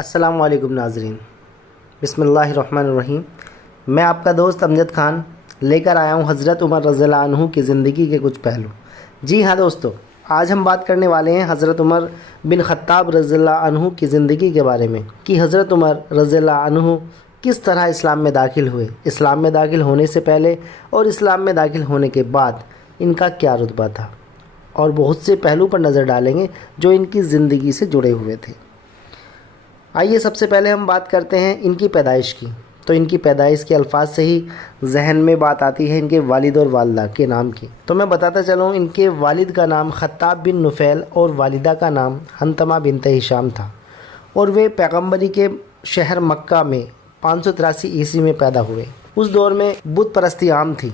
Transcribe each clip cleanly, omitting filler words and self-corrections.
السلام علیکم ناظرین، بسم اللہ الرحمن الرحیم۔ میں آپ کا دوست امجد خان لے کر آیا ہوں حضرت عمر رضی اللہ عنہ کی زندگی کے کچھ پہلو۔ جی ہاں دوستو، آج ہم بات کرنے والے ہیں حضرت عمر بن خطاب رضی اللہ عنہ کی زندگی کے بارے میں کہ حضرت عمر رضی اللہ عنہ کس طرح اسلام میں داخل ہوئے، اسلام میں داخل ہونے سے پہلے اور اسلام میں داخل ہونے کے بعد ان کا کیا رتبہ تھا، اور بہت سے پہلو پر نظر ڈالیں گے جو ان کی زندگی سے جڑے ہوئے تھے۔ آئیے سب سے پہلے ہم بات کرتے ہیں ان کی پیدائش کی۔ تو ان کی پیدائش کے الفاظ سے ہی ذہن میں بات آتی ہے ان کے والد اور والدہ کے نام کی۔ تو میں بتاتا چلوں، ان کے والد کا نام خطاب بن نفیل اور والدہ کا نام حنتمہ بنت ہشام تھا، اور وہ پیغمبری کے شہر مکہ میں 583 عیسوی میں پیدا ہوئے۔ اس دور میں بت پرستی عام تھی،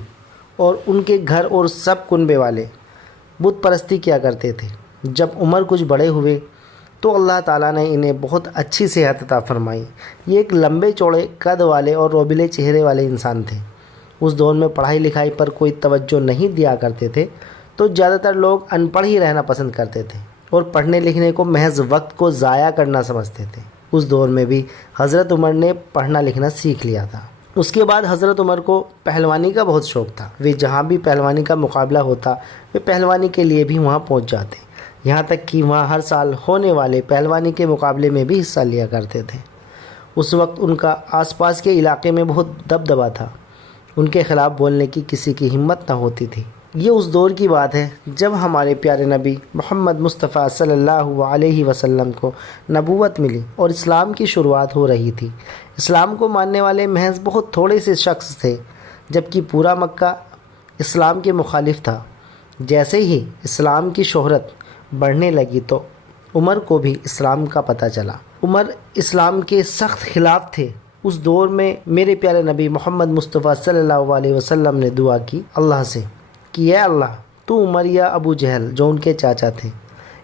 اور ان کے گھر اور سب کنبے والے بت پرستی کیا کرتے تھے۔ جب عمر کچھ بڑے ہوئے تو اللہ تعالیٰ نے انہیں بہت اچھی صحت عطا فرمائی۔ یہ ایک لمبے چوڑے قد والے اور روبلے چہرے والے انسان تھے۔ اس دور میں پڑھائی لکھائی پر کوئی توجہ نہیں دیا کرتے تھے، تو زیادہ تر لوگ ان پڑھ ہی رہنا پسند کرتے تھے اور پڑھنے لکھنے کو محض وقت کو ضائع کرنا سمجھتے تھے۔ اس دور میں بھی حضرت عمر نے پڑھنا لکھنا سیکھ لیا تھا۔ اس کے بعد حضرت عمر کو پہلوانی کا بہت شوق تھا۔ وہ جہاں بھی پہلوانی کا مقابلہ ہوتا، وہ پہلوانی کے لیے بھی وہاں پہنچ جاتے، یہاں تک کہ وہاں ہر سال ہونے والے پہلوانی کے مقابلے میں بھی حصہ لیا کرتے تھے۔ اس وقت ان کا آس پاس کے علاقے میں بہت دبدبا تھا، ان کے خلاف بولنے کی کسی کی ہمت نہ ہوتی تھی۔ یہ اس دور کی بات ہے جب ہمارے پیارے نبی محمد مصطفیٰ صلی اللہ علیہ وسلم کو نبوت ملی اور اسلام کی شروعات ہو رہی تھی۔ اسلام کو ماننے والے محض بہت تھوڑے سے شخص تھے، جبکہ پورا مکہ اسلام کے مخالف تھا۔ جیسے ہی اسلام کی شہرت بڑھنے لگی تو عمر کو بھی اسلام کا پتہ چلا۔ عمر اسلام کے سخت خلاف تھے۔ اس دور میں میرے پیارے نبی محمد مصطفیٰ صلی اللہ علیہ وسلم نے دعا کی اللہ سے کہ اے اللہ، تو عمر یا ابو جہل جو ان کے چاچا تھے،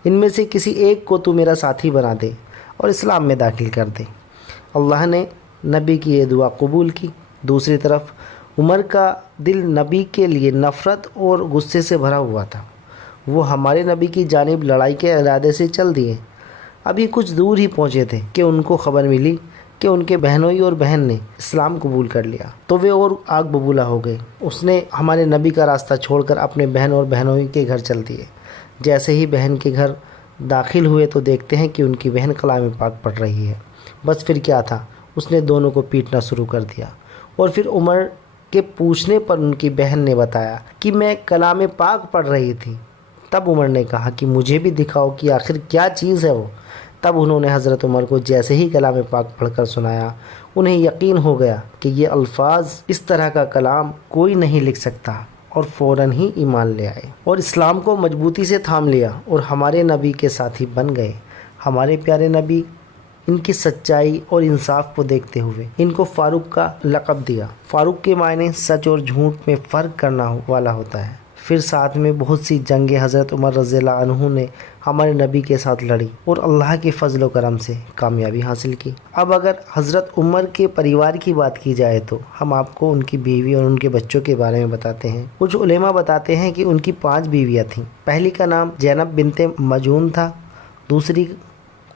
ان میں سے کسی ایک کو تو میرا ساتھی بنا دے اور اسلام میں داخل کر دے۔ اللہ نے نبی کی یہ دعا قبول کی۔ دوسری طرف عمر کا دل نبی کے لیے نفرت اور غصے سے بھرا ہوا تھا۔ وہ ہمارے نبی کی جانب لڑائی کے ارادے سے چل دیے۔ ابھی کچھ دور ہی پہنچے تھے کہ ان کو خبر ملی کہ ان کے بہنوئی اور بہن نے اسلام قبول کر لیا، تو وہ اور آگ ببولا ہو گئے۔ اس نے ہمارے نبی کا راستہ چھوڑ کر اپنے بہن اور بہنوئی کے گھر چل دیے۔ جیسے ہی بہن کے گھر داخل ہوئے تو دیکھتے ہیں کہ ان کی بہن کلام پاک پڑھ رہی ہے۔ بس پھر کیا تھا، اس نے دونوں کو پیٹنا شروع کر دیا، اور پھر عمر کے پوچھنے پر ان کی بہن نے بتایا کہ میں کلام پاک پڑھ رہی تھی۔ تب عمر نے کہا کہ مجھے بھی دکھاؤ کہ آخر کیا چیز ہے وہ۔ تب انہوں نے حضرت عمر کو جیسے ہی کلام پاک پڑھ کر سنایا، انہیں یقین ہو گیا کہ یہ الفاظ، اس طرح کا کلام کوئی نہیں لکھ سکتا، اور فوراً ہی ایمان لے آئے اور اسلام کو مضبوطی سے تھام لیا اور ہمارے نبی کے ساتھی بن گئے۔ ہمارے پیارے نبی ان کی سچائی اور انصاف کو دیکھتے ہوئے ان کو فاروق کا لقب دیا۔ فاروق کے معنی سچ اور جھوٹ میں فرق کرنا والا ہوتا ہے۔ پھر ساتھ میں بہت سی جنگیں حضرت عمر رضی اللہ عنہ نے ہمارے نبی کے ساتھ لڑی اور اللہ کے فضل و کرم سے کامیابی حاصل کی۔ اب اگر حضرت عمر کے پریوار کی بات کی جائے تو ہم آپ کو ان کی بیوی اور ان کے بچوں کے بارے میں بتاتے ہیں۔ کچھ علماء بتاتے ہیں کہ ان کی 5 بیویاں تھیں۔ پہلی کا نام زینب بنت مجون تھا، دوسری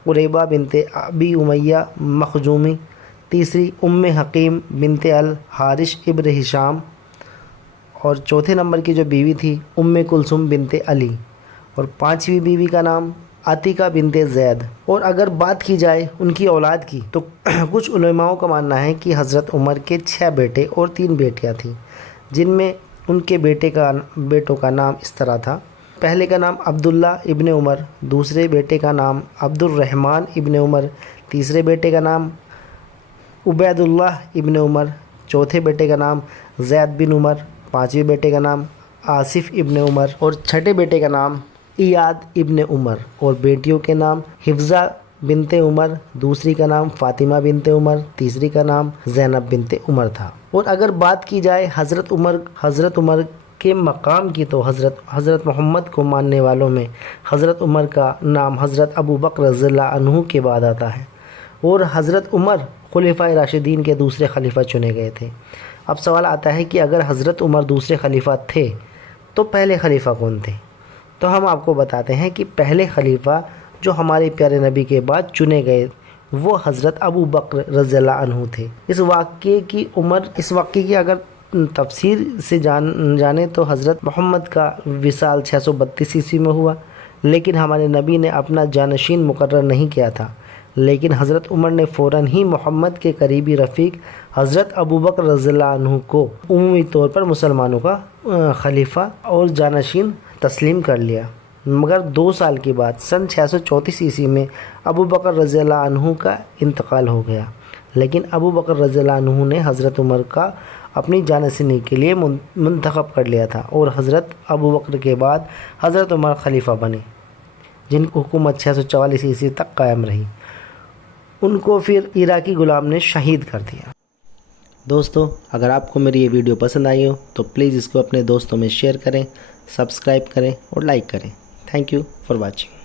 قریبہ بنت ابی امیہ مخزومی، تیسری حکیم بنت الحارث ابن ہشام، اور چوتھے نمبر کی جو بیوی تھی کلثوم بنت علی، اور 5ویں بیوی کا نام عتیقہ بنت زید۔ اور اگر بات کی جائے ان کی اولاد کی تو کچھ علماء کا ماننا ہے کہ حضرت عمر کے 6 بیٹے اور 3 بیٹیاں تھیں، جن میں ان کے بیٹوں کا نام اس طرح تھا۔ پہلے کا نام عبداللہ ابن عمر، دوسرے بیٹے کا نام عبد الرحمن ابن عمر، تیسرے بیٹے کا نام عبید اللہ ابن عمر، چوتھے بیٹے کا نام زید بن عمر، 5ویں بیٹے کا نام آصف ابن عمر، اور چھٹے بیٹے کا نام ایاد ابن عمر، اور بیٹیوں کے نام حفظہ بنت عمر، دوسری کا نام فاطمہ بنت عمر، تیسری کا نام زینب بنت عمر تھا۔ اور اگر بات کی جائے حضرت عمر کے مقام کی تو حضرت محمد کو ماننے والوں میں حضرت عمر کا نام حضرت ابو بکر رضی اللہ عنہ کے بعد آتا ہے، اور حضرت عمر خلفائے راشدین کے دوسرے خلیفہ چنے گئے تھے۔ اب سوال آتا ہے کہ اگر حضرت عمر دوسرے خلیفہ تھے تو پہلے خلیفہ کون تھے؟ تو ہم آپ کو بتاتے ہیں کہ پہلے خلیفہ جو ہمارے پیارے نبی کے بعد چنے گئے وہ حضرت ابو بکر رضی اللہ عنہ تھے۔ اس واقعے کی اگر تفسیر سے جانے تو حضرت محمد کا وصال 632 عیسوی میں ہوا، لیکن ہمارے نبی نے اپنا جانشین مقرر نہیں کیا تھا، لیکن حضرت عمر نے فوراً ہی محمد کے قریبی رفیق حضرت ابو بکر رضی اللہ عنہ کو عمومی طور پر مسلمانوں کا خلیفہ اور جانشین تسلیم کر لیا۔ مگر 2 سال کے بعد سن 634 عیسوی میں ابو بکر رضی اللہ عنہ کا انتقال ہو گیا، لیکن ابو بکر رضی اللہ عنہ نے حضرت عمر کا اپنی جانشینی کے لیے منتخب کر لیا تھا، اور حضرت ابو بکر کے بعد حضرت عمر خلیفہ بنے، جن کی حکومت 644 عیسوی تک قائم رہی۔ ان کو پھر عراقی غلام نے شہید کر دیا۔ دوستو، اگر آپ کو میری یہ ویڈیو پسند آئی ہو تو پلیز اس کو اپنے دوستوں میں شیئر کریں، سبسکرائب کریں اور لائک کریں۔ Thank you for watching.